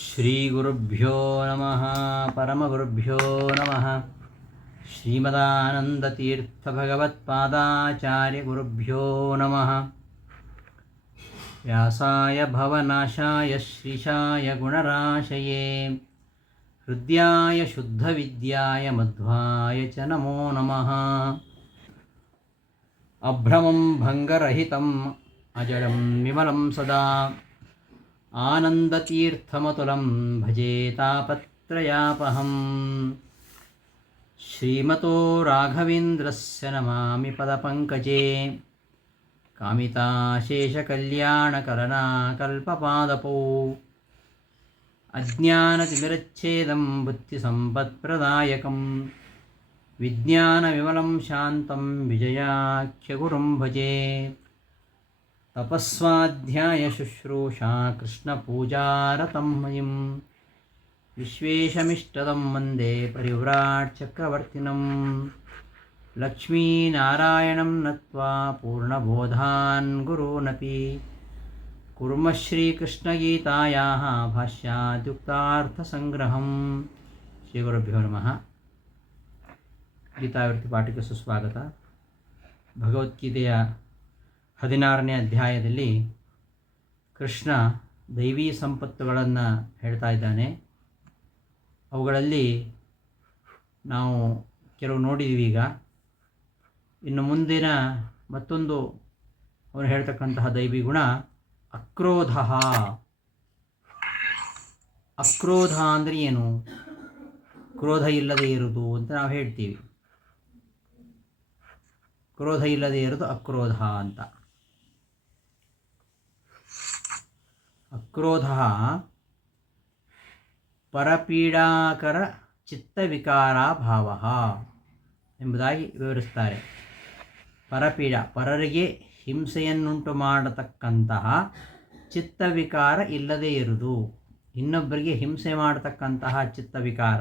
ಶ್ರೀಗುರುಭ್ಯೋ ನಮಃ ಪರಮಗುರುಭ್ಯೋ ನಮಃ. ಶ್ರೀಮದಾನಂದತೀರ್ಥಭಗವತ್ಪಾದಾಚಾರ್ಯಗುರುಭ್ಯೋ ನಮಃ. ವ್ಯಾಸಾಯ ಭವನಾಶಾಯ ಶ್ರೀಶಾಯ ಗುಣರಾಶಯೇ ಹೃದ್ಯಾಯ ಶುದ್ಧವಿದ್ಯಾಯ ಮಧ್ವಾಯ ಚ ನಮೋ ನಮಃ. ಅಭ್ರಮಂ ಭಂಗರಹಿತಂ ಅಜಡಂ ವಿಮಲಂ ಸದಾ ಆನಂದತೀರ್ಥಮತುಲಂ ಭಜೆ ತಾಪತ್ರಯಾಪಹಂ. ಶ್ರೀಮತೋ ರಾಘವೇಂದ್ರಸ್ಯ ನಮಾಮಿ ಪದಪಂಕಜೇ ಕಾಮಿತಾಶೇಷಕಲ್ಯಾಣಕಲನಾಕಲ್ಪಪಾದಪೌ. ಅಜ್ಞಾನತಿಮಿರಚ್ಛೇದಂ ಬುದ್ಧಿಸಂಪತ್ಪ್ರದಾಯಕಂ ವಿಜ್ಞಾನವಿಮಲಂ ಶಾಂತಂ ವಿಜಯಾಖ್ಯಗುರುಂ ಭಜೆ. ತಪಸ್ವಾಧ್ಯಾಯ ಶುಶ್ರೂಷಾ ಕೃಷ್ಣಪೂಜಾರತಂ ಮಯಿಂ ವಿಶ್ವೇಶಮಿಷ್ಟದಂ ವಂದೇ ಪರಿವ್ರಾಟ್ ಚಕ್ರವರ್ತಿನಂ. ಲಕ್ಷ್ಮೀನಾರಾಯಣಂ ನತ್ವಾ ಪೂರ್ಣಬೋಧಾನ್ ಗುರೂನಪಿ ಕುರ್ಮಃ ಶ್ರೀಕೃಷ್ಣಗೀತಾಯಾಃ ಭಾಷ್ಯಾದ್ಯುಕ್ತಾರ್ಥಸಂಗ್ರಹಂ. ಶ್ರೀಗುರುಭ್ಯೋ ನಮಃ. ಗೀತಾವೃತ್ತಿ ಪಾಠಕ್ಕೆ ಸುಸ್ವಾಗತ. ಭಗವದ್ಗೀತೆಯ 16ನೇ ಅಧ್ಯಾಯದಲ್ಲಿ ಕೃಷ್ಣ ದೈವೀ ಸಂಪತ್ತುಗಳನ್ನು ಹೇಳ್ತಾ ಇದ್ದಾನೆ. ಅವುಗಳಲ್ಲಿ ನಾವು ಕೆಲವು ನೋಡಿದ್ದೀವಿ. ಈಗ ಇನ್ನು ಮುಂದಿನ ಮತ್ತೊಂದು ಅವನು ಹೇಳ್ತಕ್ಕಂತಹ ದೈವಿ ಗುಣ ಅಕ್ರೋಧ. ಅಕ್ರೋಧ ಅಂದರೆ ಏನು? ಕ್ರೋಧ ಇಲ್ಲದೆ ಇರುವುದು ಅಂತ ನಾವು ಹೇಳ್ತೀವಿ. ಕ್ರೋಧ ಇಲ್ಲದೆ ಇರೋದು ಅಕ್ರೋಧ ಅಂತ. ಅಕ್ರೋಧ ಪರಪೀಡಾಕರ ಚಿತ್ತವಿಕಾರ ಭಾವ ಎಂಬುದಾಗಿ ವಿವರಿಸ್ತಾರೆ. ಪರಪೀಡ, ಪರರಿಗೆ ಹಿಂಸೆಯನ್ನುಂಟು ಮಾಡತಕ್ಕಂತಹ ಚಿತ್ತವಿಕಾರ ಇಲ್ಲದೇ ಇರುವುದು. ಇನ್ನೊಬ್ಬರಿಗೆ ಹಿಂಸೆ ಮಾಡತಕ್ಕಂತಹ ಚಿತ್ತವಿಕಾರ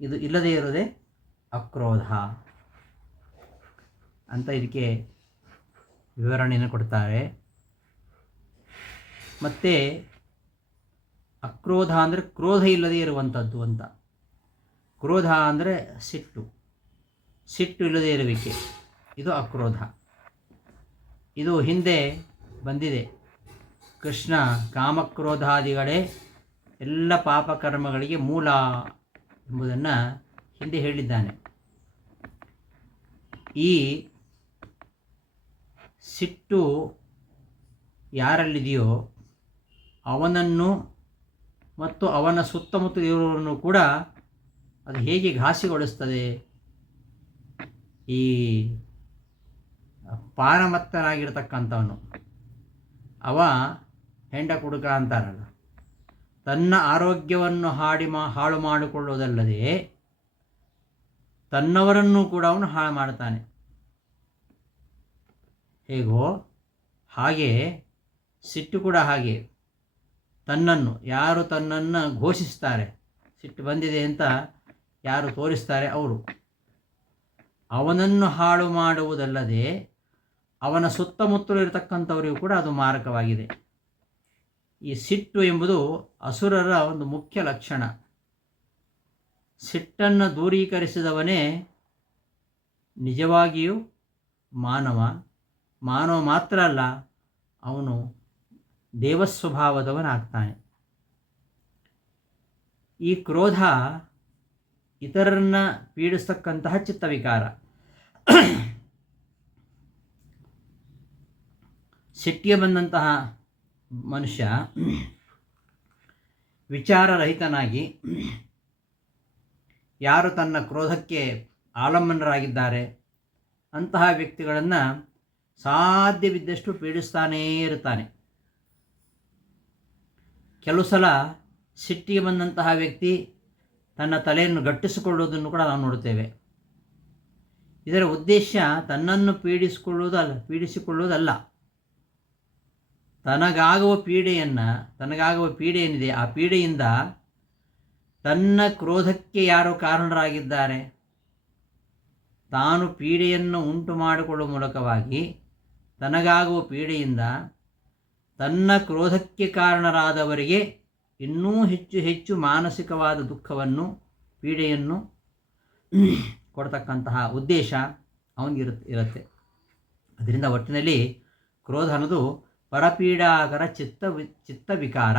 ಇದು ಇಲ್ಲದೇ ಇರುವುದೇ ಅಕ್ರೋಧ ಅಂತ ಇದಕ್ಕೆ ವಿವರಣೆಯನ್ನು ಕೊಡ್ತಾರೆ. ಮತ್ತು ಅಕ್ರೋಧ ಅಂದರೆ ಕ್ರೋಧ ಇಲ್ಲದೇ ಇರುವಂಥದ್ದು ಅಂತ. ಕ್ರೋಧ ಅಂದರೆ ಸಿಟ್ಟು, ಸಿಟ್ಟು ಇಲ್ಲದೇ ಇರುವಿಕೆ, ಇದು ಅಕ್ರೋಧ. ಇದು ಹಿಂದೆ ಬಂದಿದೆ. ಕೃಷ್ಣ ಕಾಮಕ್ರೋಧಾದಿಗಳೇ ಎಲ್ಲ ಪಾಪಕರ್ಮಗಳಿಗೆ ಮೂಲ ಎಂಬುದನ್ನು ಹಿಂದೆ ಹೇಳಿದ್ದಾನೆ. ಈ ಸಿಟ್ಟು ಯಾರಲ್ಲಿದೆಯೋ ಅವನನ್ನು ಮತ್ತು ಅವನ ಸುತ್ತಮುತ್ತ ಇರುವವರನ್ನು ಕೂಡ ಅದು ಹೇಗೆ ಘಾಸಿಗೊಳಿಸ್ತದೆ. ಈ ಪಾನಮತ್ತನಾಗಿರ್ತಕ್ಕಂಥವನು, ಅವ ಹೆಂಡ ಕುಡುಕ ಅಂತಾರಲ್ಲ, ತನ್ನ ಆರೋಗ್ಯವನ್ನು ಹಾಳು ಮಾಡಿಕೊಳ್ಳುವುದಲ್ಲದೆ ತನ್ನವರನ್ನು ಕೂಡ ಅವನು ಹಾಳು ಮಾಡ್ತಾನೆ. ಹೇಗೋ ಹಾಗೆ ಸಿಟ್ಟು ಕೂಡ ಹಾಗೆ. ಯಾರು ತನ್ನನ್ನು ಘೋಷಿಸ್ತಾರೆ, ಸಿಟ್ಟು ಬಂದಿದೆ ಅಂತ ಯಾರು ತೋರಿಸ್ತಾರೆ ಅವನನ್ನು ಹಾಳು ಮಾಡುವುದಲ್ಲದೆ ಅವನ ಸುತ್ತಮುತ್ತಲು ಇರತಕ್ಕಂಥವರಿಗೂ ಕೂಡ ಅದು ಮಾರಕವಾಗಿದೆ. ಈ ಸಿಟ್ಟು ಎಂಬುದು ಅಸುರರ ಒಂದು ಮುಖ್ಯ ಲಕ್ಷಣ. ಸಿಟ್ಟನ್ನು ದೂರೀಕರಿಸಿದವನೇ ನಿಜವಾಗಿಯೂ ಮಾನವ ಮಾತ್ರ ಅಲ್ಲ, ಅವನು ದೇವಸ್ವಭಾವದವನಾಗ್ತಾನೆ. ಈ ಕ್ರೋಧ ಇತರರನ್ನು ಪೀಡಿಸ್ತಕ್ಕಂತಹ ಚಿತ್ತವಿಕಾರ. ಸಿಟ್ಟಿಗೆ ಬಂದಂತಹ ಮನುಷ್ಯ ವಿಚಾರರಹಿತನಾಗಿ ಯಾರು ತನ್ನ ಕ್ರೋಧಕ್ಕೆ ಆಲಂಬನರಾಗಿದ್ದಾರೆ ಅಂತಹ ವ್ಯಕ್ತಿಗಳನ್ನು ಸಾಧ್ಯವಿದ್ದಷ್ಟು ಪೀಡಿಸ್ತಾನೇ ಇರ್ತಾನೆ. ಕೆಲವು ಸಲ ಸಿಟ್ಟಿಗೆ ಬಂದಂತಹ ವ್ಯಕ್ತಿ ತನ್ನ ತಲೆಯನ್ನು ಗಟ್ಟಿಸಿಕೊಳ್ಳುವುದನ್ನು ಕೂಡ ನಾವು ನೋಡುತ್ತೇವೆ. ಇದರ ಉದ್ದೇಶ ತನ್ನನ್ನು ಪೀಡಿಸಿಕೊಳ್ಳುವುದಲ್ಲ, ತನಗಾಗುವ ಪೀಡೆ ಏನಿದೆ ಆ ಪೀಡೆಯಿಂದ ತನ್ನ ಕ್ರೋಧಕ್ಕೆ ಯಾರು ಕಾರಣರಾಗಿದ್ದಾರೆ, ತಾನು ಪೀಡೆಯನ್ನು ಉಂಟು ಮಾಡಿಕೊಳ್ಳುವ ಮೂಲಕವಾಗಿ ತನಗಾಗುವ ಪೀಡೆಯಿಂದ ತನ್ನ ಕ್ರೋಧಕ್ಕೆ ಕಾರಣರಾದವರಿಗೆ ಇನ್ನೂ ಹೆಚ್ಚು ಹೆಚ್ಚು ಮಾನಸಿಕವಾದ ದುಃಖವನ್ನು ಪೀಡೆಯನ್ನು ಕೊಡ್ತಕ್ಕಂತಹ ಉದ್ದೇಶ ಅವನಿಗಿರುತ್ತೆ. ಅದರಿಂದ ಒಟ್ಟಿನಲ್ಲಿ ಕ್ರೋಧ ಅನ್ನೋದು ಪರಪೀಡಾಕರ ಚಿತ್ತ ವಿಕಾರ,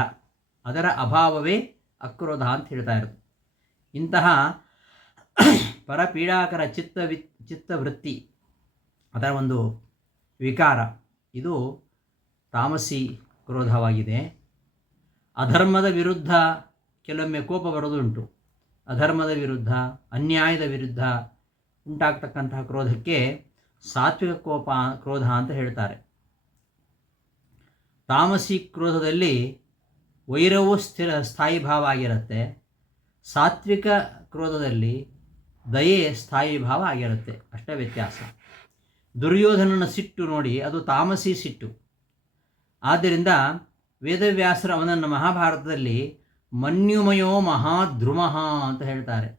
ಅದರ ಅಭಾವವೇ ಅಕ್ರೋಧ ಅಂತ ಹೇಳ್ತಾ ಇರೋದು. ಇಂತಹ ಪರಪೀಡಾಕರ ಚಿತ್ತವೃತ್ತಿ, ಅದರ ಒಂದು ವಿಕಾರ, ಇದು ತಾಮಸಿ ಕ್ರೋಧವಾಗಿದೆ. ಅಧರ್ಮದ ವಿರುದ್ಧ ಕೆಲವೊಮ್ಮೆ ಕೋಪ ಬರೋದುಂಟು. ಅಧರ್ಮದ ವಿರುದ್ಧ, ಅನ್ಯಾಯದ ವಿರುದ್ಧ ಉಂಟಾಗ್ತಕ್ಕಂತಹ ಕ್ರೋಧಕ್ಕೆ ಸಾತ್ವಿಕ ಕ್ರೋಧ ಅಂತ ಹೇಳ್ತಾರೆ. ತಾಮಸಿ ಕ್ರೋಧದಲ್ಲಿ ವೈರವು ಸ್ಥಾಯಿ ಭಾವ ಆಗಿರುತ್ತೆ. ಸಾತ್ವಿಕ ಕ್ರೋಧದಲ್ಲಿ ದಯೆ ಸ್ಥಾಯಿ ಭಾವ ಆಗಿರುತ್ತೆ. ಅಷ್ಟೇ ವ್ಯತ್ಯಾಸ. ದುರ್ಯೋಧನನ ಸಿಟ್ಟು ನೋಡಿ, ಅದು ತಾಮಸಿ ಸಿಟ್ಟು. ಆದ್ದರಿಂದ ವೇದವ್ಯಾಸರು ಅವನನ್ನು ಮಹಾಭಾರತದಲ್ಲಿ ಮನ್ಯುಮಯೋ ಮಹಾದ್ರುಮಃ ಅಂತ ಹೇಳ್ತಾರೆ.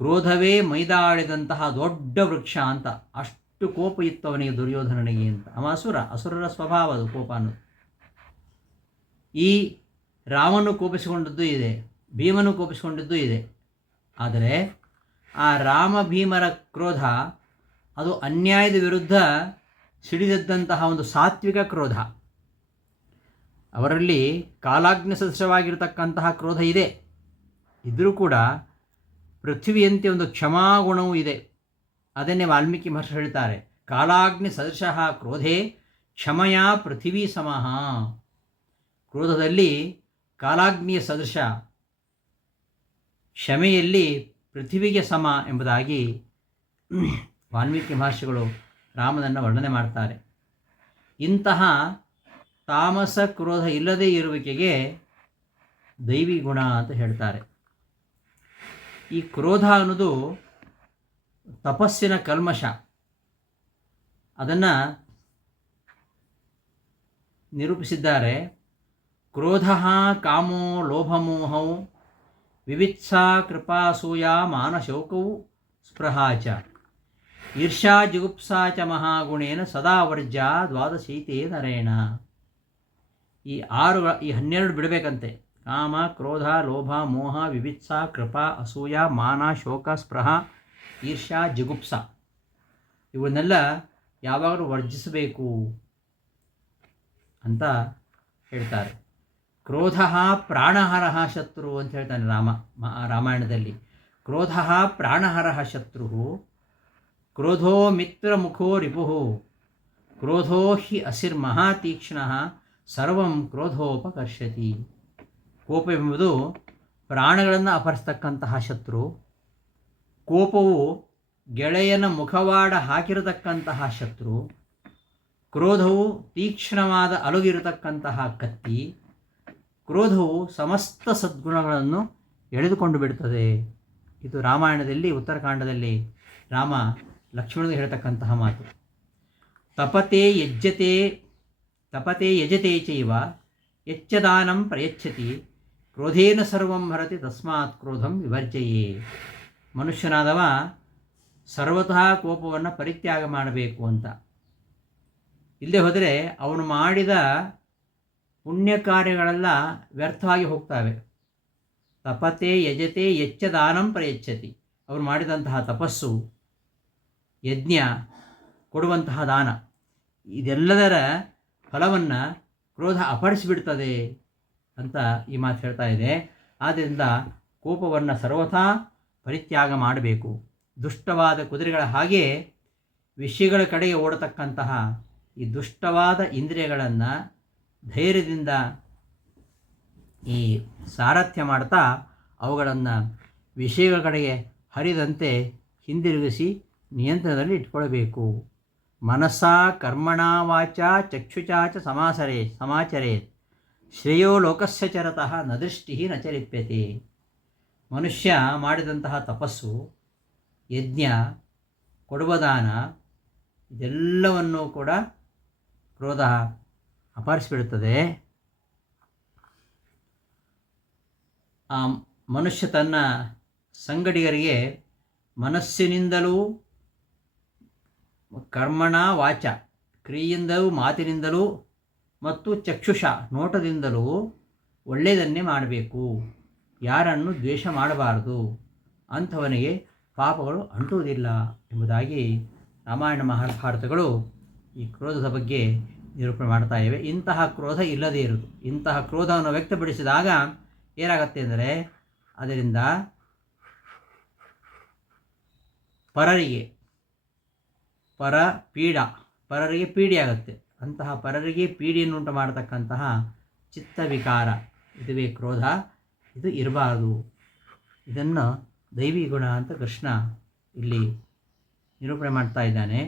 ಕ್ರೋಧವೇ ಮೈದಾಳಿದಂತಹ ದೊಡ್ಡ ವೃಕ್ಷ ಅಂತ. ಅಷ್ಟು ಕೋಪ ಇತ್ತು ಅವನಿಗೆ, ದುರ್ಯೋಧನನಿಗೆ ಅಂತ. ಅವ ಅಸುರರ ಸ್ವಭಾವ ಅದು, ಕೋಪ ಅನ್ನೋದು. ಈ ರಾಮನು ಕೋಪಿಸಿಕೊಂಡದ್ದು ಇದೆ, ಭೀಮನು ಕೋಪಿಸಿಕೊಂಡಿದ್ದು ಇದೆ. ಆದರೆ ಆ ರಾಮ ಭೀಮರ ಕ್ರೋಧ ಅದು ಅನ್ಯಾಯದ ವಿರುದ್ಧ ಸಿಡಿದದ್ದಂತಹ ಒಂದು ಸಾತ್ವಿಕ ಕ್ರೋಧ. ಅವರಲ್ಲಿ ಕಾಲಾಗ್ನಿ ಸದೃಶವಾಗಿರತಕ್ಕಂತಹ ಕ್ರೋಧ ಇದೆ. ಇದ್ದರೂ ಕೂಡ ಪೃಥ್ವಿಯಂತೆ ಒಂದು ಕ್ಷಮಾಗುಣವೂ ಇದೆ. ಅದನ್ನೇ ವಾಲ್ಮೀಕಿ ಮಹರ್ಷಿ ಹೇಳ್ತಾರೆ, ಕಾಲಾಗ್ನಿ ಸದೃಶಃ ಕ್ರೋಧೇ ಕ್ಷಮಯ ಪೃಥಿವೀ ಸಮಃ. ಕ್ರೋಧದಲ್ಲಿ ಕಾಲಾಗ್ನಿಯ ಸದೃಶ, ಕ್ಷಮೆಯಲ್ಲಿ ಪೃಥ್ವಿಗೆ ಸಮ ಎಂಬುದಾಗಿ ವಾಲ್ಮೀಕಿ ಮಹರ್ಷಿಗಳು ರಾಮನನ್ನು ವರ್ಣನೆ ಮಾಡ್ತಾರೆ. ಇಂತಹ ತಾಮಸ ಕ್ರೋಧ ಇಲ್ಲದೇ ಇರುವಿಕೆಗೆ ದೈವಿ ಗುಣ ಅಂತ ಹೇಳ್ತಾರೆ. ಈ ಕ್ರೋಧ ಅನ್ನೋದು ತಪಸ್ಸಿನ ಕಲ್ಮಶ. ಅದನ್ನು ನಿರೂಪಿಸಿದ್ದಾರೆ. ಕ್ರೋಧ ಕಾಮೋ ಲೋಭಮೋಹೌ ವಿವಿತ್ಸಾ ಕೃಪಾಸೂಯ ಮಾನಶೋಕವು ಸ್ಪೃಹಾಚ ಈರ್ಷಾ ಜಿಗುಪ್ಸಾ ಚ ಮಹಾಗುಣೇನ ಸದಾ ವರ್ಜ ದ್ವಾದಶೀತೆ ನರೇಣ. ಈ 12 ಬಿಡಬೇಕಂತೆ. ಕಾಮ, ಕ್ರೋಧ, ಲೋಭ, ಮೋಹ, ವಿವಿತ್ಸಾ, ಕೃಪಾ, ಅಸೂಯ, ಮಾನ, ಶೋಕ, ಸ್ಪೃಹ, ಈರ್ಷಾ, ಜಿಗುಪ್ಸ ಇವನ್ನೆಲ್ಲ ಯಾವಾಗಲೂ ವರ್ಜಿಸಬೇಕು ಅಂತ ಹೇಳ್ತಾರೆ. ಕ್ರೋಧ ಪ್ರಾಣಹರಃ ಶತ್ರು ಅಂತ ಹೇಳ್ತಾನೆ ರಾಮಾಯಣದಲ್ಲಿ. ಕ್ರೋಧ ಪ್ರಾಣಹರಃ ಶತ್ರು, ಕ್ರೋಧೋ ಮಿತ್ರಮುಖೋ ರಿಪುಃ, ಕ್ರೋಧೋ ಹಿ ಅಸಿರ್ಮಹಾತೀಕ್ಷ್ಣಃ ಸರ್ವಂ ಕ್ರೋಧೋಪಕರ್ಷತಿ. ಕೋಪ ಎಂಬುದು ಪ್ರಾಣಗಳನ್ನು ಅಪಹರಿಸ್ತಕ್ಕಂತಹ ಶತ್ರು. ಕೋಪವು ಗೆಳೆಯನ ಮುಖವಾಡ ಹಾಕಿರತಕ್ಕಂತಹ ಶತ್ರು. ಕ್ರೋಧವು ತೀಕ್ಷ್ಣವಾದ ಅಲುಗಿರತಕ್ಕಂತಹ ಕತ್ತಿ. ಕ್ರೋಧವು ಸಮಸ್ತ ಸದ್ಗುಣಗಳನ್ನು ಎಳೆದುಕೊಂಡು ಬಿಡುತ್ತದೆ. ಇದು ರಾಮಾಯಣದಲ್ಲಿ ಉತ್ತರಕಾಂಡದಲ್ಲಿ ರಾಮ ಲಕ್ಷ್ಮಣನಿಗೆ ಹೇಳ್ತಕ್ಕಂತಹ ಮಾತು. ತಪತೆ ಯಜತೆ ಚೈವ ಯಚ್ಚದಾನಂ ಪ್ರಯಚ್ಛತಿ ಕ್ರೋಧೇನ ಸರ್ವಂ ಹರತಿ ತಸ್ಮಾತ್ ಕ್ರೋಧಂ ವಿವರ್ಜಯೇ. ಮನುಷ್ಯನಾದವ ಸರ್ವತಃ ಕೋಪವನ್ನು ಪರಿತ್ಯಾಗ ಮಾಡಬೇಕು ಅಂತ. ಇಲ್ಲದೆ ಹೋದರೆ ಅವನು ಮಾಡಿದ ಪುಣ್ಯ ಕಾರ್ಯಗಳೆಲ್ಲ ವ್ಯರ್ಥವಾಗಿ ಹೋಗ್ತವೆ. ತಪತೆ ಯಜತೆ ಯಚ್ಚ ದಾನಂ ಪ್ರಯಚ್ಛತಿ. ಅವರು ಮಾಡಿದಂತಹ ತಪಸ್ಸು, ಯಜ್ಞ, ಕೊಡುವಂತಹ ದಾನ, ಇದೆಲ್ಲದರ ಫಲವನ್ನು ಕ್ರೋಧ ಅಪಹರಿಸಿಬಿಡ್ತದೆ ಅಂತ ಈ ಮಾತು ಹೇಳ್ತಾ ಇದೆ. ಆದ್ದರಿಂದ ಕೋಪವನ್ನು ಸರ್ವಥಾ ಪರಿತ್ಯಾಗ ಮಾಡಬೇಕು. ದುಷ್ಟವಾದ ಕುದುರೆಗಳ ಹಾಗೆ ವಿಷಯಗಳ ಕಡೆಗೆ ಓಡತಕ್ಕಂತಹ ಈ ದುಷ್ಟವಾದ ಇಂದ್ರಿಯಗಳನ್ನು ಧೈರ್ಯದಿಂದ ಈ ಸಾರಥ್ಯ ಮಾಡ್ತಾ ಅವುಗಳನ್ನು ವಿಷಯಗಳ ಕಡೆಗೆ ಹರಿದಂತೆ ಹಿಂದಿರುಗಿಸಿ ನಿಯಂತ್ರಣದಲ್ಲಿ ಇಟ್ಕೊಳ್ಬೇಕು. ಮನಸ್ಸ ಕರ್ಮಣ ವಾಚ ಚಕ್ಷುಚಾಚ ಸಮಾಚರೇತ್ ಶ್ರೇಯೋ ಲೋಕಸ್ಯ ಚರತಃ ನ ದೃಷ್ಟಿ ನ ಚ ಲಿಪ್ಯತೆ. ಮನುಷ್ಯ ಮಾಡಿದಂತಹ ತಪಸ್ಸು, ಯಜ್ಞ, ಕೊಡುವ ದಾನ ಇದೆಲ್ಲವನ್ನೂ ಕೂಡ ಕ್ರೋಧ ಅಪಹರಿಸಿಬಿಡುತ್ತದೆ. ಆ ಮನುಷ್ಯ ತನ್ನ ಸಂಗಡಿಗರಿಗೆ ಮನಸ್ಸಿನಿಂದಲೂ ಕರ್ಮಣ ವಾಚ, ಕ್ರಿಯೆಯಿಂದಲೂ, ಮಾತಿನಿಂದಲೂ ಮತ್ತು ಚಕ್ಷುಷ ನೋಟದಿಂದಲೂ ಒಳ್ಳೆಯದನ್ನೇ ಮಾಡಬೇಕು. ಯಾರನ್ನು ದ್ವೇಷ ಮಾಡಬಾರದು, ಅಂಥವನಿಗೆ ಪಾಪಗಳು ಅಂಟುವುದಿಲ್ಲ ಎಂಬುದಾಗಿ ರಾಮಾಯಣ ಮಹಾಭಾರತಗಳು ಈ ಕ್ರೋಧದ ಬಗ್ಗೆ ನಿರೂಪಣೆ ಮಾಡ್ತಾ ಇವೆ. ಇಂತಹ ಕ್ರೋಧ ಇಲ್ಲದೇ ಇರುವುದು. ಇಂತಹ ಕ್ರೋಧವನ್ನು ವ್ಯಕ್ತಪಡಿಸಿದಾಗ ಏನಾಗತ್ತೆ ಅಂದರೆ ಅದರಿಂದ ಪರರಿಗೆ ಪೀಡಿಯಾಗತ್ತೆ. ಅಂತಹ ಪರರಿಗೆ ಪೀಡಿಯನ್ನುಂಟು ಮಾಡತಕ್ಕಂತಹ ಚಿತ್ತವಿಕಾರ, ಇದುವೇ ಕ್ರೋಧ. ಇದು ಇರಬಾರದು. ಇದನ್ನು ದೈವಿ ಗುಣ ಅಂತ ಕೃಷ್ಣ ಇಲ್ಲಿ ನಿರೂಪಣೆ ಮಾಡ್ತಾ ಇದ್ದಾನೆ.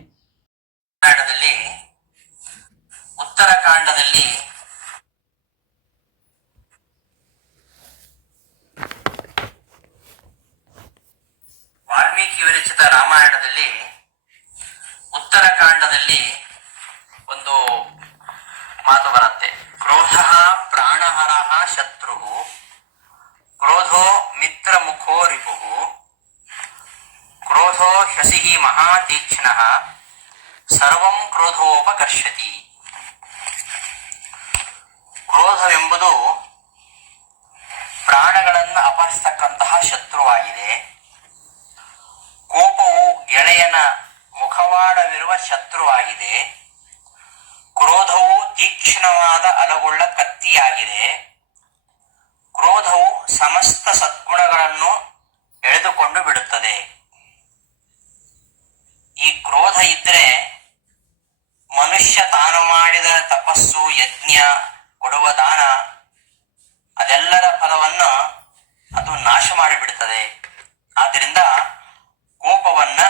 ಉತ್ತರಕಾಂಡದಲ್ಲಿ ವಾಲ್ಮೀಕಿ ವಿರಚಿತ ರಾಮಾಯಣದಲ್ಲಿ ಉತ್ತರಕಾಂಡದಲ್ಲಿ ಒಂದು ಮಾತು ಬರುತ್ತೆ. ಕ್ರೋಧ ಪ್ರಾಣಹರ ಶತ್ರು, ಕ್ರೋಧೋ ಮಿತ್ರ ಮುಖೋ ರಿಪು, ಕ್ರೋಧೋ ಹಸಿ ಮಹಾತೀಕ್ಷ್ಣ, ಸರ್ವಂ ಕ್ರೋಧೋಪಕರ್ಷತಿ. ಕ್ರೋಧವೆಂಬುದು ಪ್ರಾಣಗಳನ್ನು ಅಪಹರಿಸತಕ್ಕಂತಹ ಶತ್ರುವಾಗಿದೆ. ಕೋಪವು ಗೆಳೆಯನ ಮುಖವಾಡವಿರುವ ಶತ್ರುವಾಗಿದೆ. ಕ್ರೋಧವು ತೀಕ್ಷ್ಣವಾದ ಅಲಗುಳ್ಳ ಕತ್ತಿಯಾಗಿದೆ. ಕ್ರೋಧವು ಸಮಸ್ತ ಸದ್ಗುಣಗಳನ್ನು ಎಳೆದುಕೊಂಡು ಬಿಡುತ್ತದೆ. ಈ ಕ್ರೋಧ ಇದ್ರೆ ಮನುಷ್ಯ ತಾನು ಮಾಡಿದ ತಪಸ್ಸು, ಯಜ್ಞ, ಕೊಡುವ ದಾನ ಅದೆಲ್ಲರ ಫಲವನ್ನು ಅದು ನಾಶ ಮಾಡಿಬಿಡುತ್ತದೆ. ಆದ್ದರಿಂದ ಕೋಪವನ್ನ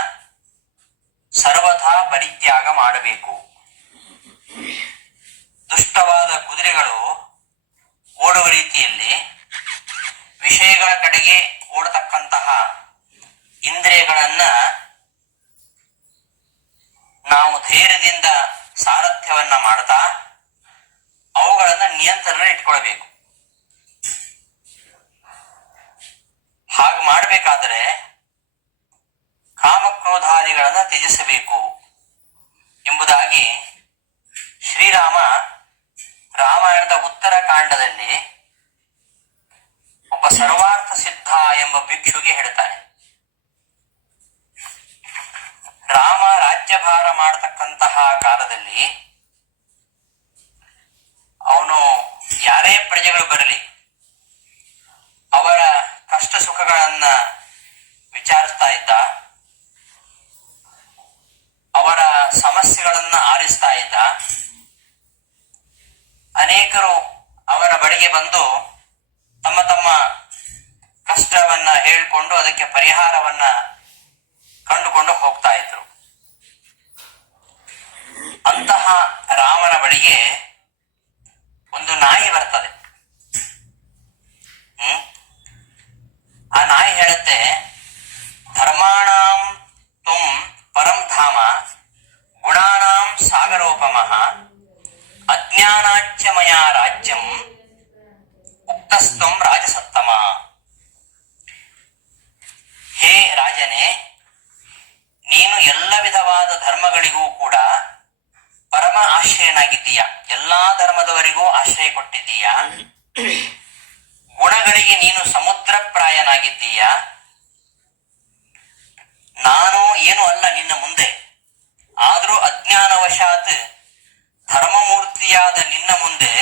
ಸರ್ವಥಾ ಪರಿತ್ಯಾಗ ಮಾಡಬೇಕು. ದುಷ್ಟವಾದ ಕುದುರೆಗಳು ಓಡುವ ರೀತಿಯಲ್ಲಿ ವಿಷಯಗಳ ಕಡೆಗೆ ಓಡತಕ್ಕಂತಹ ಇಂದ್ರಿಯಗಳನ್ನ ನಾವು ಧೈರ್ಯದಿಂದ ಸಾರಥ್ಯವನ್ನ ಮಾಡ್ತಾ ಅವುಗಳನ್ನ ನಿಯಂತ್ರಣ ಇಟ್ಕೊಳ್ಬೇಕು. ಹಾಗೆ ಮಾಡಬೇಕಾದರೆ ಕಾಮಕ್ರೋಧಾದಿಗಳನ್ನ ತ್ಯಜಿಸಬೇಕು ಎಂಬುದಾಗಿ ಶ್ರೀರಾಮ ರಾಮಾಯಣದ ಉತ್ತರಕಾಂಡದಲ್ಲಿ ಒಬ್ಬ ಸರ್ವಾರ್ಥ ಸಿದ್ಧ ಎಂಬ ಭಿಕ್ಷುಗೆ ಹೇಳ್ತಾನೆ. ರಾಮ ರಾಜ್ಯಭಾರ ಮಾಡತಕ್ಕಂತಹ ಕಾಲದಲ್ಲಿ ಅವನು ಯಾರೇ ಪ್ರಜೆಗಳು ಬರಲಿ ಅವರ ಕಷ್ಟ ಸುಖಗಳನ್ನ ವಿಚಾರಿಸ್ತಾ ಇದ್ದ, ಅವರ ಸಮಸ್ಯೆಗಳನ್ನ ಆಲಿಸ್ತಾ ಇದ್ದ. ಅನೇಕರು ಅವನ ಬಳಿಗೆ ಬಂದು ತಮ್ಮ ತಮ್ಮ ಕಷ್ಟವನ್ನ ಹೇಳಿಕೊಂಡು ಅದಕ್ಕೆ ಪರಿಹಾರವನ್ನ ಕಂಡುಕೊಂಡು ಹೋಗ್ತಾ ಇದ್ರು. ಅಂತಹ ರಾಮನ ಬಳಿಗೆ ಒಂದು ನಾಯಿ ಬರ್ತದೆ. ಆ ನಾಯಿ ಹೇಳುತ್ತೆ, ಧರ್ಮಾಣಾಂ ತ್ವಂ ಪರಂ ಧಾಮ, ಗುಣಾನಾಂ ಸಾಗರೋಪಮಃ, ಅಜ್ಞಾನಾಚ್ಯ ಮಯಾ ರಾಜ್ಯಂ ಉಕ್ತಸ್ತ್ವಂ ರಾಜಸತ್ತಮ. ಹೇ ರಾಜನೇ, ನೀನು ಎಲ್ಲ ವಿಧವಾದ ಧರ್ಮಗಳಿಗೂ ಕೂಡ ಪರಮ ಆಶ್ರಯನಾಗಿದ್ದೀಯ. ಎಲ್ಲಾ ಧರ್ಮದವರಿಗೂ ಆಶ್ರಯ ಕೊಟ್ಟಿದ್ದೀಯ. ಗುಣಗಳಿಗೆ ನೀನು ಸಮುದ್ರ ಪ್ರಾಯನಾಗಿದ್ದೀಯ. ನಾನು ಏನು ಅಲ್ಲ ನಿನ್ನ ಮುಂದೆ, ಆದರೂ ಅಜ್ಞಾನವಶಾತ್ ಧರ್ಮಮೂರ್ತಿಯಾದ ನಿನ್ನ ಮುಂದೆ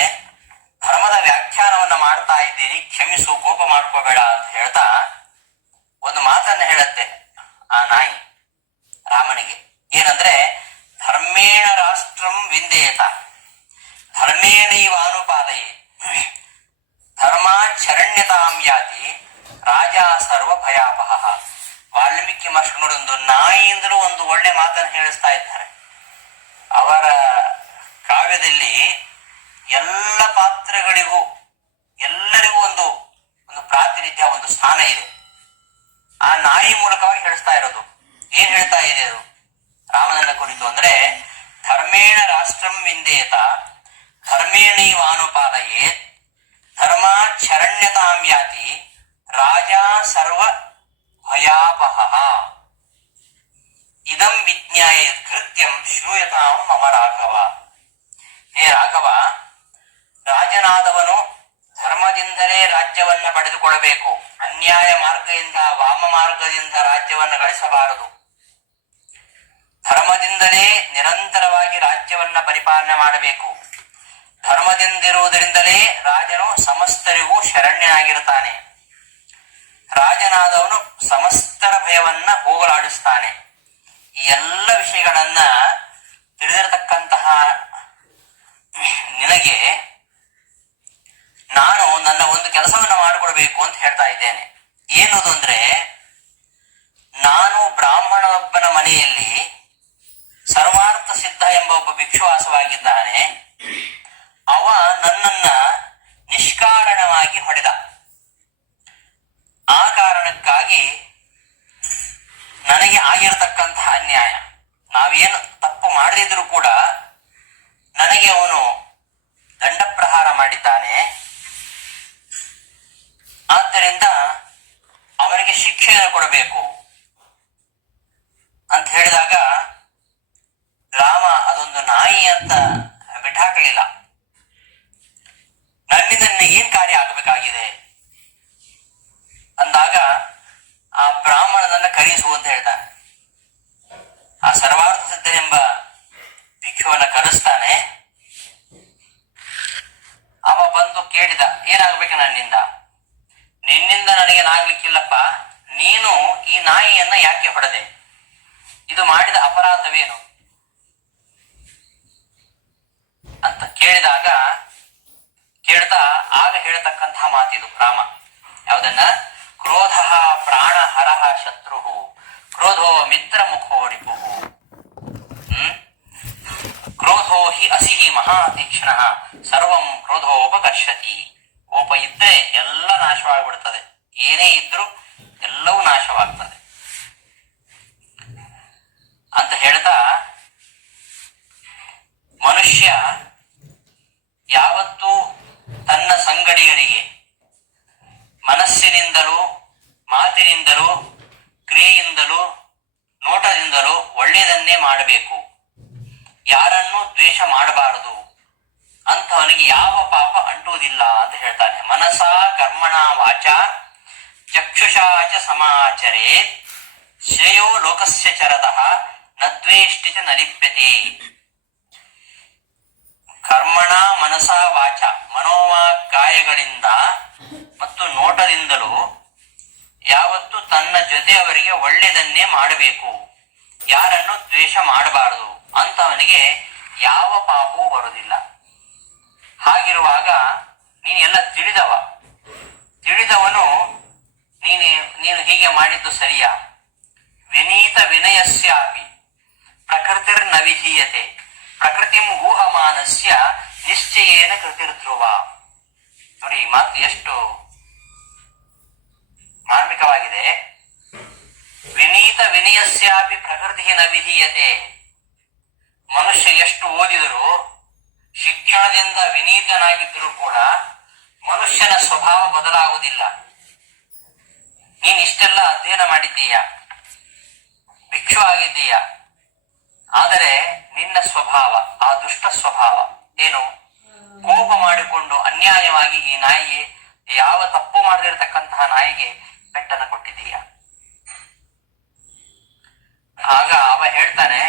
ಧರ್ಮದ ವ್ಯಾಖ್ಯಾನವನ್ನ ಮಾಡ್ತಾ ಇದ್ದೀನಿ, ಕ್ಷಮಿಸು, ಕೋಪ ಮಾಡ್ಕೋಬೇಡ ಅಂತ ಹೇಳ್ತಾ ಒಂದು ಮಾತನ್ನ ಹೇಳತ್ತೆ ಆ ನಾಯಿ ರಾಮನಿಗೆ. ಏನಂದ್ರೆ, ಧರ್ಮೇಣ ರಾಷ್ಟ್ರಂ ವಿಂದೇತ, ಧರ್ಮೇಣೈವಾನುಪಾಲಯೇ, ಧರ್ಮಾಚರಣ್ಯತಾಂ ಯಾತಿ, ರಾಜ ಸರ್ವ ಭಯಾಪಹ. ವಾಲ್ಮೀಕಿ ಮಹರ್ಷಿ ನೋಡೊಂದು ನಾಯಿಯಿಂದಲೂ ಒಂದು ಒಳ್ಳೆ ಮಾತನ್ನು ಹೇಳಿಸ್ತಾ ಇದ್ದಾರೆ. ಅವರ ಕಾವ್ಯದಲ್ಲಿ ಎಲ್ಲ ಪಾತ್ರಗಳಿಗೂ ಎಲ್ಲರಿಗೂ ಒಂದು ಒಂದು ಪ್ರಾತಿನಿಧ್ಯ, ಒಂದು ಸ್ಥಾನ ಇದೆ. ಆ ನಾಯಿ ಮೂಲಕವಾಗಿ ಹೇಳಿಸ್ತಾ ಇರೋದು. ಏನ್ ಹೇಳ್ತಾ ಇದೆ ಅದು ರಾಮನನ್ನ ಕುರಿತು ಅಂದ್ರೆ, ಧರ್ಮೇಣ ರಾಷ್ಟ್ರಂ ವಿಂದೇತ, ಧರ್ಮೇಣೈವಾನುಪಾಲಯೇ, ಧರ್ಮಾಚರಣ್ಯತಾಂ ಯಾತಿ, ರಾಜ ಸರ್ವ ಭಯಾಪಹ. ಇದಂ ವಿಜ್ಞಾಯ ಕೃತ್ಯಂ ಶ್ರೂಯತಾಂ ಮಮ ರಾಘವ. ಮಾಡಬೇಕು. ಅನ್ಯಾಯ ಮಾರ್ಗದಿಂದ, ವಾಮ ಮಾರ್ಗದಿಂದ ರಾಜ್ಯವನ್ನು ಗಳಿಸಬಾರದು. ಧರ್ಮದಿಂದಲೇ ನಿರಂತರವಾಗಿ ರಾಜ್ಯವನ್ನ ಪರಿಪಾಲನೆ ಮಾಡಬೇಕು. ಧರ್ಮದಿಂದಿರುವುದರಿಂದಲೇ ರಾಜನು ಸಮಸ್ತರಿಗೂ ಶರಣ್ಯನಾಗಿರುತ್ತಾನೆ. ರಾಜನಾದವನು ಸಮಸ್ತರ ಭಯವನ್ನ ಹೋಗಲಾಡಿಸ್ತಾನೆ. ಈ ಎಲ್ಲ ವಿಷಯಗಳನ್ನ ತಿಳಿದಿರತಕ್ಕಂತಹ ನಿನಗೆ ನಾನು ನನ್ನ ಒಂದು ಕೆಲಸವನ್ನ ಮಾಡಿಕೊಡ್ಬೇಕು ಅಂತ ಹೇಳ್ತಾ ಇದ್ದೇನೆ. ಏನದು ಅಂದ್ರೆ, ನಾನು ಬ್ರಾಹ್ಮಣನೊಬ್ಬನ ಮನೆಯಲ್ಲಿ ಸರ್ವಾರ್ಥ ಸಿದ್ಧ ಎಂಬ ಒಬ್ಬ ಭಿಕ್ಷುವಾಸವಾಗಿದ್ದಾನೆ. ಅವ ನನ್ನನ್ನ ನಿಷ್ಕಾರಣವಾಗಿ ಹೊಡೆದ. ಆ ಕಾರಣಕ್ಕಾಗಿ ನನಗೆ ಆಗಿರತಕ್ಕಂತಹ ಅನ್ಯಾಯ, ನಾವೇನು ತಪ್ಪು ಮಾಡದಿದ್ರು ಕೂಡ ನನಗೆ ಅವನು ದಂಡ ಪ್ರಹಾರ ಮಾಡಿದ್ದಾನೆ. ಆದ್ದರಿಂದ ಅವನಿಗೆ ಶಿಕ್ಷೆಯನ್ನು ಕೊಡಬೇಕು ಅಂತ ಹೇಳಿದಾಗ ರಾಮ ಅದೊಂದು ನಾಯಿ ಅಂತ ಬಿಟ್ಟಾಕಲಿಲ್ಲ. ನನ್ನಿಂದ ಏನ್ ಕಾರ್ಯ ಆಗಬೇಕಾಗಿದೆ ಅಂದಾಗ ಆ ಬ್ರಾಹ್ಮಣನನ್ನ ಕರೆಸು ಅಂತ ಹೇಳ್ತಾನೆ. ಆ ಸರ್ವಾರ್ಥ ಸಿದ್ಧನೆಂಬ ಭಿಕ್ಷುವನ್ನ ಕರೆಸ್ತಾನೆ. ಅವ ಬಂದು ಕೇಳಿದ, ಏನಾಗ್ಬೇಕು ನನ್ನಿಂದ? ನಿನ್ನಿಂದ ನನಗೇನಾಗ್ಲಿಕ್ಕಿಲ್ಲಪ್ಪ, ನೀನು ಈ ನಾಯಿಯನ್ನ ಯಾಕೆ ಹೊಡೆದೆ? ಇದು ಮಾಡಿದ ಅಪರಾಧವೇನು ಅಂತ ಕೇಳ್ತಾ ಆಗ ಹೇಳತಕ್ಕಂತಹ ಮಾತಿದು ರಾಮ. ಯಾವುದನ್ನ? ಕ್ರೋಧ ಪ್ರಾಣ ಹರಹ ಶತ್ರು, ಕ್ರೋಧೋ ಮಿತ್ರ ಮುಖೋ ರಿಪು, ಕ್ರೋಧೋ ಹಿ ಅಸಿಹಿ ಮಹಾತೀಕ್ಷ್ಣ, ಸರ್ವಂ ಕ್ರೋಧೋಪಕರ್ಷತಿ. ಕೋಪ ಇದ್ದರೆ ಎಲ್ಲ ನಾಶವಾಗಿಬಿಡುತ್ತದೆ. ಏನೇ ಇದ್ರೂ ಎಲ್ಲವೂ ನಾಶವಾಗ್ತದೆ ಅಂತ ಹೇಳ್ತಾ, ಮನುಷ್ಯ ಯಾವತ್ತೂ ತನ್ನ ಸಂಗಡಿಗರಿಗೆ ಮನಸ್ಸಿನಿಂದಲೂ, ಮಾತಿನಿಂದಲೂ, ಕ್ರಿಯೆಯಿಂದಲೂ, ನೋಟದಿಂದಲೂ ಒಳ್ಳೆಯದನ್ನೇ ಮಾಡಬೇಕು. ಯಾರನ್ನೂ ದ್ವೇಷ ಮಾಡಬಾರದು. ಅಂತವನಿಗೆ ಯಾವ ಪಾಪ ಅಂಟುವುದಿಲ್ಲ ಅಂತ ಹೇಳ್ತಾನೆ. ಮನಸ ಕರ್ಮಣ ವಾಚ ಚಕ್ಷುಷಾ ಚ ಸಮಾಚರೇ ಶ್ರೇಯೋ ಲೋಕಸ್ಯ ಚರತಃ ನದ್ವೇಷ್ಟಿ ಚ ನಲಿಪ್ಯತೆ. ಕರ್ಮಣ ಮನಸ ವಾಚ, ಮನೋವಾಕಾಯಗಳಿಂದ ಮತ್ತು ನೋಟದಿಂದಲೂ ಯಾವತ್ತು ತನ್ನ ಜೊತೆಯವರಿಗೆ ಒಳ್ಳೆಯದನ್ನೇ ಮಾಡಬೇಕು. ಯಾರನ್ನು ದ್ವೇಷ ಮಾಡಬಾರದು. ಅಂತವನಿಗೆ ಯಾವ ಪಾಪವೂ ಬರುವುದಿಲ್ಲ. ಹಾಗಿರುವಾಗ ನೀನೆಲ್ಲ ತಿಳಿದವನು ನೀನು ಹೀಗೆ ಮಾಡಿದ್ದು ಸರಿಯಾ? ವಿನೀತ ವಿನಯಸ್ಯಾಪಿ ಪ್ರಕೃತಿರ್ನ ವಿಧೀಯತೆ, ಪ್ರಕೃತಿಂ ಊಹಮಾನಸ್ಯ ನಿಶ್ಚಯೇನ ಕೃತಿರ್ಧ್ರುವ. ನೋಡಿ ಈ ಮಾತು ಎಷ್ಟು ಮಾರ್ಮಿಕವಾಗಿದೆ. ವಿನೀತ ವಿನಯಸ್ಯಾಪಿ ಪ್ರಕೃತಿ ನ ವಿಧೀಯತೆ. ಮನುಷ್ಯ ಎಷ್ಟು ಓದಿದರೂ, ಶಿಕ್ಷಣದಿಂದ ವಿನೀತನಾಗಿದ್ದರೂ ಕೂಡ ಮನುಷ್ಯನ ಸ್ವಭಾವ ಬದಲಾಗುವುದಿಲ್ಲ. ನೀನ್ ಇಷ್ಟೆಲ್ಲ ಅಧ್ಯಯನ ಮಾಡಿದ್ದೀಯ, ಭಿಕ್ಷು ಆಗಿದ್ದೀಯ, ಆದರೆ ನಿನ್ನ ಸ್ವಭಾವ, ಆ ದುಷ್ಟ ಸ್ವಭಾವ ಏನು? ಕೋಪ ಮಾಡಿಕೊಂಡು ಅನ್ಯಾಯವಾಗಿ ಈ ನಾಯಿಗೆ, ಯಾವ ತಪ್ಪು ಮಾಡದಿರತಕ್ಕಂತಹ ನಾಯಿಗೆ ಪೆಟ್ಟನ್ನು ಕೊಟ್ಟಿದ್ದೀಯ. ಆಗ ಅವ ಹೇಳ್ತಾನೆ,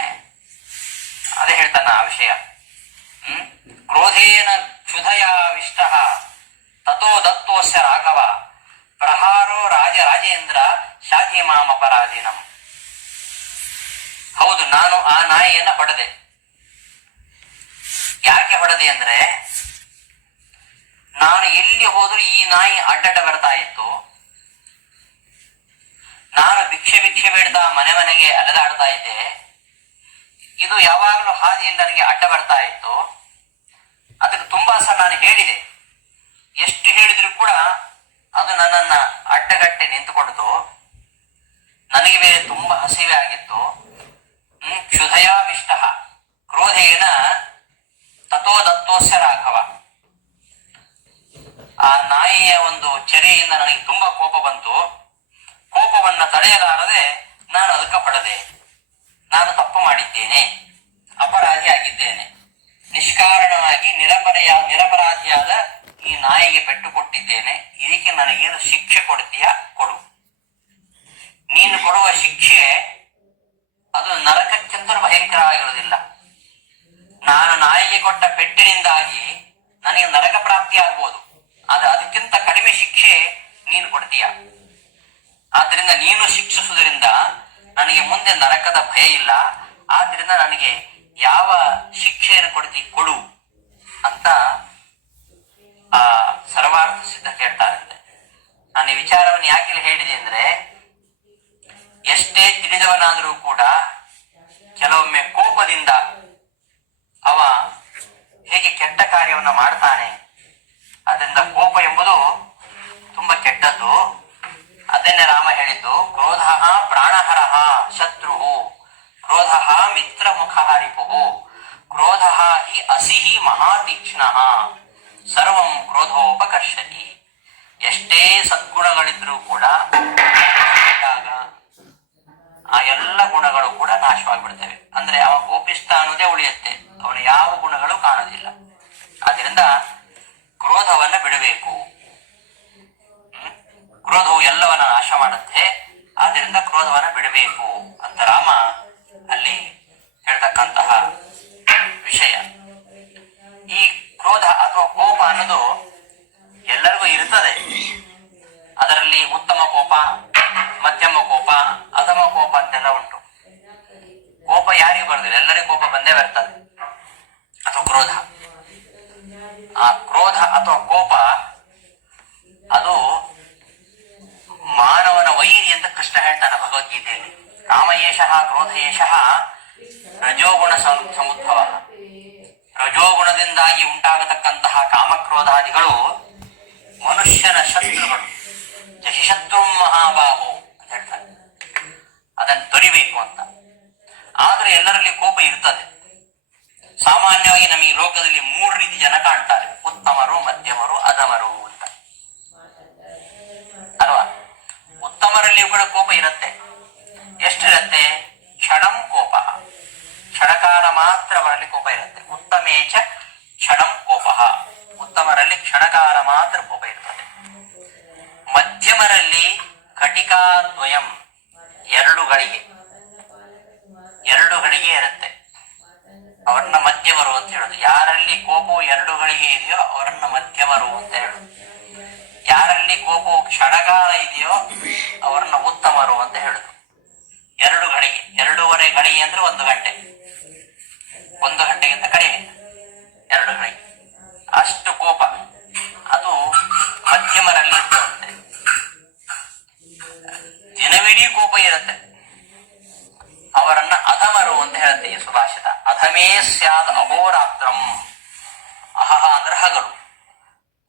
ಅದೇ ಹೇಳ್ತಾನ ಆ ವಿಷಯ. ಕ್ರೋಧೇನ ಕ್ಷುಧಯಾವಿಷ್ಟ ತಥೋ ದತ್ತೋಸ್ಯ ರಾಘವ ಪ್ರಹಾರೋ ರಾಜೇಂದ್ರ ಶಾಧಿ ಮಾಂ ಅಪರಾಧಿನಂ. ಹೌದು, ನಾನು ಆ ನಾಯಿಯನ್ನ ಹೊಡೆದೆ. ಯಾಕೆ ಹೊಡೆದೆ ಅಂದ್ರೆ, ನಾನು ಎಲ್ಲಿ ಹೋದ್ರೂ ಈ ನಾಯಿ ಅಡ್ಡಡ್ಡ ಬರ್ತಾ ಇತ್ತು. ನಾನು ಭಿಕ್ಷೆ ಬೇಡ್ತಾ ಮನೆಗೆ ಅಲೆದಾಡ್ತಾ ಇದ್ದೆ. ಇದು ಯಾವಾಗಲೂ ಹಾದಿಯಲ್ಲಿ ನನಗೆ ಅಡ್ಡ ಬರ್ತಾ ಇತ್ತು. ಅದಕ್ಕೆ ತುಂಬಾ ಸಹ ನಾನು ಹೇಳಿದೆ. ಎಷ್ಟು ಹೇಳಿದ್ರು ಕೂಡ ಅದು ನನ್ನನ್ನ ಅಡ್ಡಗಟ್ಟೆ ನಿಂತುಕೊಂಡಿತು. ನನಗೆ ಬೇರೆ ತುಂಬಾ ಹಸಿವೆ ಆಗಿತ್ತು. ಕ್ಷುಧಯಾವಿಷ್ಟ ಕ್ರೋಧೇನ ತಥೋ ದತ್ತೋಸ್ಯ ರಾಘವ. ಆ ನಾಯಿಯ ಒಂದು ಚರ್ಯೆಯಿಂದ ನನಗೆ ತುಂಬಾ ಕೋಪ ಬಂತು. ಕೋಪವನ್ನ ತಡೆಯಲಾರದೆ ನಾನು ಅದಕ್ಕೆ ಹೊಡೆದೆ. ನಾನು ತಪ್ಪು ಮಾಡಿದ್ದೇನೆ, ಅಪರಾಧಿ ಆಗಿದ್ದೇನೆ. ನಿಷ್ಕಾರಣವಾಗಿ ನಿರಪರಾಧಿಯಾದ ಈ ನಾಯಿಗೆ ಪೆಟ್ಟು ಕೊಟ್ಟಿದ್ದೇನೆ. ಇದಕ್ಕೆ ನನಗೇನು ಶಿಕ್ಷೆ ಕೊಡ್ತೀಯಾ ಕೊಡು. ನೀನು ಕೊಡುವ ಶಿಕ್ಷೆ ಅದು ನರಕಕ್ಕಿಂತಲೂ ಭಯಂಕರವಾಗಿರುವುದಿಲ್ಲ. ನಾನು ನಾಯಿಗೆ ಕೊಟ್ಟ ಪೆಟ್ಟಿನಿಂದಾಗಿ ನನಗೆ ನರಕ ಪ್ರಾಪ್ತಿ ಆಗ್ಬೋದು, ಆದ್ರೆ ಅದಕ್ಕಿಂತ ಕಡಿಮೆ ಶಿಕ್ಷೆ ನೀನು ಕೊಡ್ತೀಯ. ಆದ್ರಿಂದ ನೀನು ಶಿಕ್ಷಿಸುವುದರಿಂದ ನನಗೆ ಮುಂದೆ ನರಕದ ಭಯ ಇಲ್ಲ. ಆದ್ರಿಂದ ನನಗೆ ಯಾವ ಶಿಕ್ಷೆಯನ್ನು ಕೊಡು ಅಂತ ಆ ಸರ್ವಾರ್ಥ ಸಿದ್ಧ ಕೇಳ್ತಾರಂತೆ. ನಾನು ಈ ವಿಚಾರವನ್ನು ಯಾಕೆ ಹೇಳಿದೆ ಅಂದ್ರೆ, ಎಷ್ಟೇ ತಿಳಿದವನಾದರೂ ಕೂಡ ಕೆಲವೊಮ್ಮೆ ಕೋಪದಿಂದ ಅವ ಹೇಗೆ ಕೆಟ್ಟ ಕಾರ್ಯವನ್ನು ಮಾಡ್ತಾನೆ. ಅದರಿಂದ ಕೋಪ ಎಂಬುದು ತುಂಬಾ ಕೆಟ್ಟದ್ದು. ಅದನ್ನೇ ರಾಮ ಹೇಳಿದ್ದು, ಕ್ರೋಧ ಪ್ರಾಣಹರ ಶತ್ರು, ಕ್ರೋಧ ಮಿತ್ರ ಮುಖ ರಿಪು, ಕ್ರೋಧ ಹಿ ಅಸಿಹಿ ಮಹಾತೀಕ್ಷ್ಣ, ಸರ್ವಂ ಕ್ರೋಧೋಪಕರ್ಷತಿ. ಎಷ್ಟೇ ಸದ್ಗುಣಗಳಿದ್ರೂ ಕೂಡ ಆ ಎಲ್ಲ ಗುಣಗಳು ಕೂಡ ನಾಶವಾಗಿಬಿಡ್ತವೆ. ಅಂದ್ರೆ ಅವ ಕೋಪಿಸ್ತ ಅನ್ನೋದೇ ಉಳಿಯುತ್ತೆ, ಅವನ ಯಾವ ಗುಣಗಳು ಕಾಣೋದಿಲ್ಲ. ಆದ್ರಿಂದ ಕ್ರೋಧವನ್ನ ಬಿಡಬೇಕು. ಕ್ರೋಧವು ಎಲ್ಲವನ್ನ ನಾಶ ಮಾಡುತ್ತೆ, ಆದ್ರಿಂದ ಕ್ರೋಧವನ್ನ ಬಿಡಬೇಕು ಅಂತ ರಾಮ ಅಲ್ಲಿ ಹೇಳ್ತಕ್ಕಂತಹ ವಿಷಯ. ಈ ಕ್ರೋಧ ಅಥವಾ ಕೋಪ ಅನ್ನೋದು ಎಲ್ಲರಿಗೂ ಇರ್ತದೆ. ಅದರಲ್ಲಿ ಉತ್ತಮ ಕೋಪ, ಮಧ್ಯಮ ಕೋಪ, ಅಧಮ ಕೋಪ ಅಂತೆಲ್ಲ ಉಂಟು. ಕೋಪ ಯಾರಿಗೆ ಬರುದಿಲ್ಲ, ಎಲ್ಲರಿಗೂ ಕೋಪ ಬಂದೇ ಬರ್ತದೆ. ಅಥವಾ ಕ್ರೋಧ, ಆ ಕ್ರೋಧ ಅಥವಾ ಕೋಪ ಅದು ಮಾನವನ ವೈರಿ ಅಂತ ಕೃಷ್ಣ ಹೇಳ್ತಾನೆ ಭಗವದ್ಗೀತೆಯಲ್ಲಿ. ಕಾಮಯೇಷಃ ಕ್ರೋಧಯೇಷಃ ರಜೋಗುಣ ಸಮುದ್ಭವ. ರಜೋಗುಣದಿಂದಾಗಿ ಉಂಟಾಗತಕ್ಕಂತಹ ಕಾಮಕ್ರೋಧಾದಿಗಳು ಮನುಷ್ಯನ ಶತ್ರುಗಳು. ಜಹಿಶತ್ರು ಮಹಾಬಾಹು ಅಂತ ಹೇಳ್ತಾರೆ. ಅದನ್ನು ತೊರಿಬೇಕು ಅಂತ. ಆದ್ರೆ ಎಲ್ಲರಲ್ಲಿ ಕೋಪ ಇರ್ತದೆ. ಸಾಮಾನ್ಯವಾಗಿ ನಮಗೆ ಲೋಕದಲ್ಲಿ 3 ರೀತಿ ಜನ ಕಾಣ್ತಾರೆ, ಉತ್ತಮರು, ಮಧ್ಯಮರು, ಅಧಮರು ಅಂತ ಅಲ್ವಾ. ಉತ್ತಮರಲ್ಲಿಯೂ ಕೂಡ ಕೋಪ ಇರುತ್ತೆ. ಎಷ್ಟಿರುತ್ತೆ? ಕ್ಷಣಂ ಕೋಪ, ಕ್ಷಣಕಾಲ ಮಾತ್ರ ಅವರಲ್ಲಿ ಕೋಪ ಇರುತ್ತೆ. ಉತ್ತಮೇಚ ಕ್ಷಣಂ ಕೋಪ, ಉತ್ತಮರಲ್ಲಿ ಕ್ಷಣಕಾಲ ಮಾತ್ರ ಕೋಪ ಇರ್ತದೆ. ಮಧ್ಯಮರಲ್ಲಿ ಘಟಿಕಾದ್ವಯಂ, 2 ಗಳಿಗೆ ಇರುತ್ತೆ. ಅವರನ್ನ ಮಧ್ಯಮರು ಅಂತ ಹೇಳುದು. ಯಾರಲ್ಲಿ ಕೋಪವು 2 ಗಳಿಗೆ ಇದೆಯೋ ಅವರನ್ನ ಮಧ್ಯಮರು ಅಂತ ಹೇಳುದು. ಯಾರಲ್ಲಿ ಕೋಪವು ಕ್ಷಣಕಾಲ ಇದೆಯೋ ಅವರನ್ನ ಉತ್ತಮರು ಅಂತ ಹೇಳುದು. 2 ಗಳಿಗೆ, 2.5 ಗಳಿಗೆ ಅಂದ್ರೆ 1 ಗಂಟೆ, 1 ಗಂಟೆಗಿಂತ ಕಡಿಮೆ 2 ಗಳಿಗೆ, ಅಷ್ಟು ಕೋಪ ಅದು ಮಧ್ಯಮರಲ್ಲಿ ಇರ್ತದೆ. ದಿನವಿಡೀ ಕೋಪ ಇರುತ್ತೆ, ಅವರನ್ನ ಅಧಮರು ಅಂತ ಹೇಳುತ್ತೆ ಈ ಸುಭಾಷಿತ. ಅಧಮೇ ಸ್ಯಾದ್ ಅಹೋರಾತ್ರಂ. ಅಹಹ ಅಂದ್ರೆ ಹಗಲು,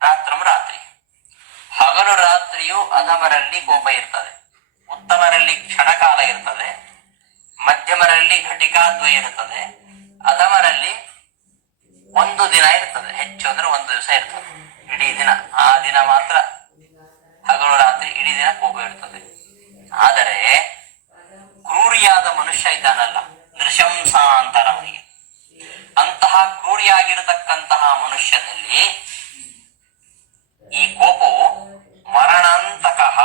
ರಾತ್ರಂ ರಾತ್ರಿ. ಹಗಲು ರಾತ್ರಿಯು ಅಧಮರಲ್ಲಿ ಕೋಪ ಇರ್ತದೆ. ಉತ್ತಮರಲ್ಲಿ ಕ್ಷಣಕಾಲ ಇರ್ತದೆ, ಮಧ್ಯಮರಲ್ಲಿ ಘಟಿಕಾದ್ವಯ ಇರ್ತದೆ, ಅಧಮರಲ್ಲಿ 1 ದಿನ ಇರ್ತದೆ. ಹೆಚ್ಚು ಅಂದ್ರೆ 1 ದಿವಸ ಇರ್ತದೆ, ಇಡೀ ದಿನ. ಆ ದಿನ ಮಾತ್ರ ಹಗಲು ರಾತ್ರಿ, ಇಡೀ ದಿನ ಕೋಪ ಇರ್ತದೆ. ಆದರೆ ಕ್ರೂರಿಯಾದ ಮನುಷ್ಯ ಇದ್ದಾನಲ್ಲ, ನೃಶಂಸ ಅಂತಾರ ಅವನಿಗೆ. ಅಂತಹ ಕ್ರೂರಿಯಾಗಿರತಕ್ಕಂತಹ ಮನುಷ್ಯನಲ್ಲಿ ಈ ಕೋಪವು ಮರಣಾಂತಕಃ,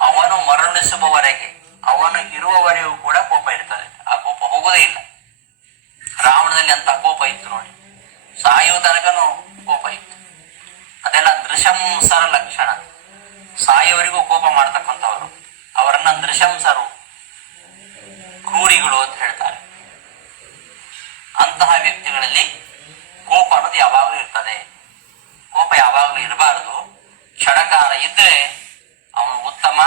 ಅವನು ಮರಣಿಸುವವರೆಗೆ, ಅವನು ಇರುವವರೆಗೂ ಕೂಡ ಕೋಪ ಇರ್ತದೆ. ಆ ಕೋಪ ಹೋಗೋದೇ ಇಲ್ಲ. ರಾವಣದಲ್ಲಿ ಅಂತ ಕೋಪ ಇತ್ತು ನೋಡಿ, ಸಾಯುವ ತನಕನೂ ಕೋಪ ಇತ್ತು. ಅದೆಲ್ಲ ನೃಶಂಸರ ಲಕ್ಷಣ. ಸಾಯುವವರೆಗೂ ಕೋಪ ಮಾಡ್ತಕ್ಕಂಥವರು, ಅವರನ್ನ ನೃಶಂಸರು, ಕ್ರೂರಿಗಳು ಅಂತ ಹೇಳ್ತಾರೆ. ಅಂತಹ ವ್ಯಕ್ತಿಗಳಲ್ಲಿ ಕೋಪ ಅನ್ನೋದು ಯಾವಾಗಲೂ ಇರ್ತದೆ. ಕೋಪ ಯಾವಾಗಲೂ ಇರಬಾರದು. ಕ್ಷಣಕಾಲ ಇದ್ರೆ ಅವನು ಉತ್ತಮ,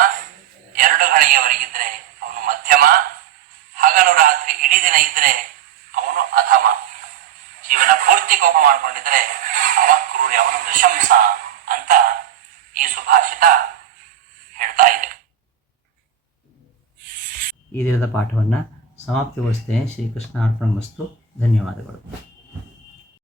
2 ಗಳಿಗೆವರೆಗಿದ್ರೆ ಅವನು ಮಧ್ಯಮ, ಹಗಲು ರಾತ್ರಿ ಇಡೀ ದಿನ ಇದ್ರೆ ಅವನು ಅಧಮ. ಜೀವನ ಪೂರ್ತಿ ಕೋಪ ಮಾಡ್ಕೊಂಡಿದ್ರೆ ಅವ ಕ್ರೂರಿ, ಅವನು ನೃಶಂಸ ಅಂತ ಈ ಸುಭಾಷಿತ ಹೇಳ್ತಾ ಇದೆ. ಈ ದಿನದ ಪಾಠವನ್ನು ಸಮಾಪ್ತಿಗೊಳಿಸ್ತೇನೆ. ಶ್ರೀಕೃಷ್ಣ ಅರ್ಪಣಮಸ್ತು. ಧನ್ಯವಾದಗಳು.